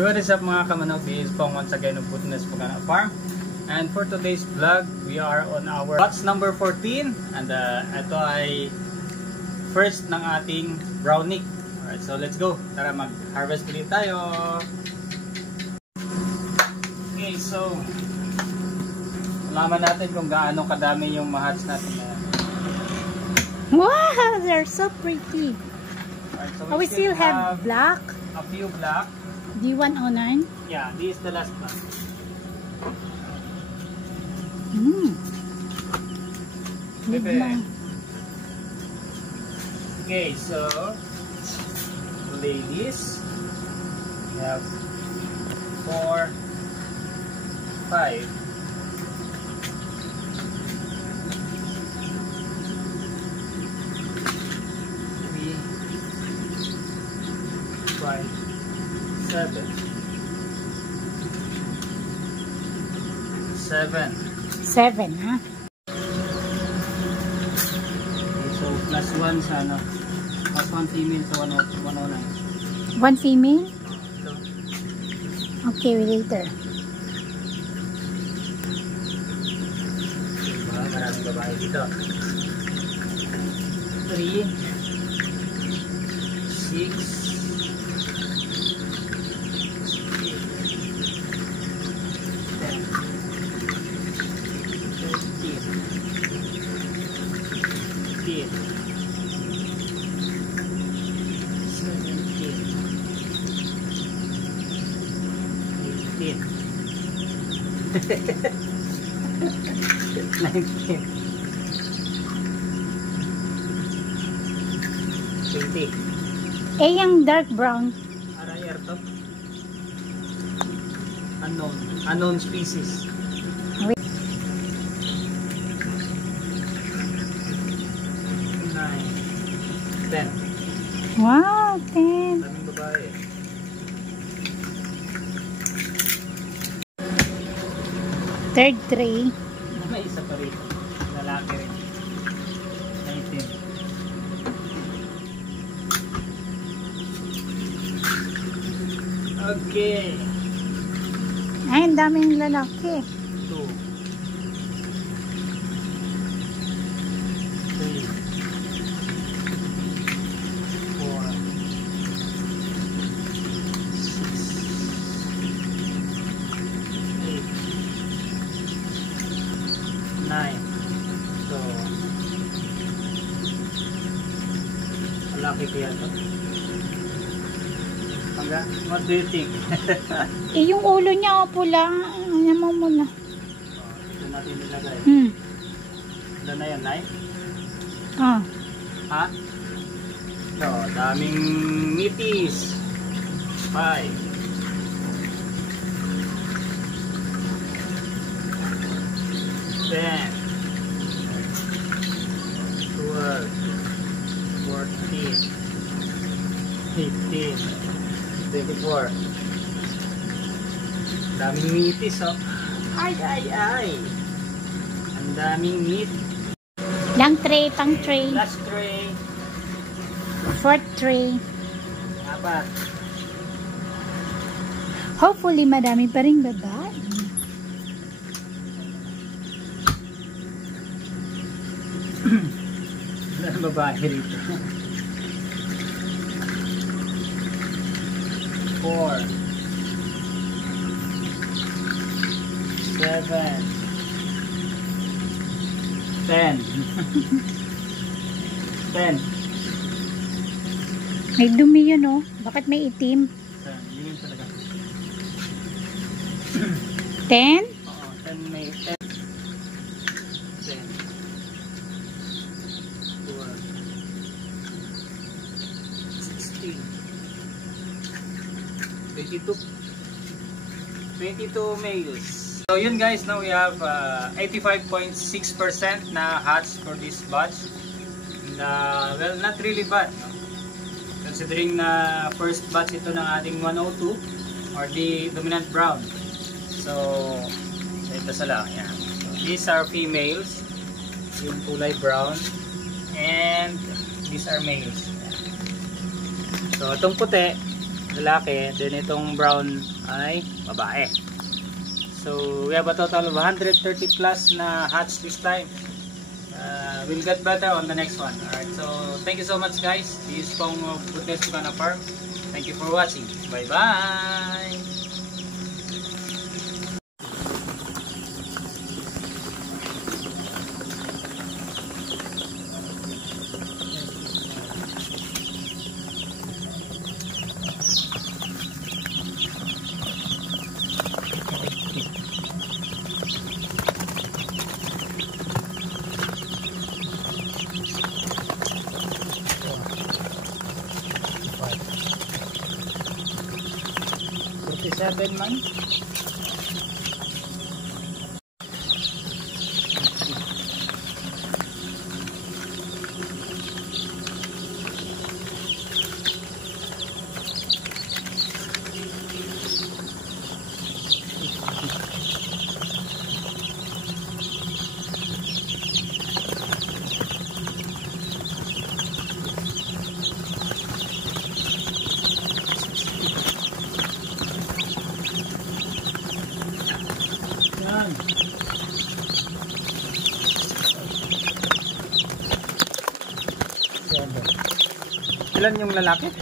So what is up mga kamanok, this is Pong once again of Goodness Pagana Farm. And for today's vlog, we are on our batch number 14. And ito ay first ng ating brownie. Alright, so let's go. Tara mag-harvest ulit tayo. Okay, so malaman natin kung gaano kadami yung mahats natin. Wow, they're so pretty. Alright, so we still have black. A few black. D109. Yeah, this is the last one. Okay, so ladies, we have 4, 5. 7. 7, ha? Okay, so plus 1 sa ano? Plus 1 female sa 109. 1 female? So, okay, later. maraming babae dito. 3, 6, 19, 20. Eh, yung dark brown. Arayer to. Unknown species. Wait. 9, 10. Wow, 10. Daming babae. Third tray. May isa pa rin. Lalaki rin. 19. Okay. Ay, ang daming lalaki. 2, 3, 4, 6, 8, 9. So, malaki kaya ito. What do you think? Eh, yung ulo niya, pula. Ano mo muna? Ito natin nilagay. Ito na yan, Nay? Ah. Ha? So, daming nipis. 5. 10. 12. 14. 15. 24. Daming nipis, oh. Ay. Ang daming meat. Lang tray, pang tray. Last tray. Fourth tray. 4. Hopefully, madami pa rin babae. Ang babae rito. 4, 7, 10. 10. May dumi yun, oh. Bakit may itim? 10. Yun talaga. 10? Oo, 10 may 10. 10. 12. 16. 22 males. So yun guys, now we have 85.6% na hatch for this batch. Well, not really bad, no? Considering na first batch ito ng ating 102 or the dominant brown. So ito sila. Yan. So, these are females, yung kulay brown, and these are males. So itong puti, lalaki, then itong brown ay babae. So we have a total of 130 plus na hatch this time. We'll get better on the next one. Alright, so thank you so much guys. This is Pong Goodness Bukana Farm. Thank you for watching. Bye bye. Seven months. Ilan yung lalaki?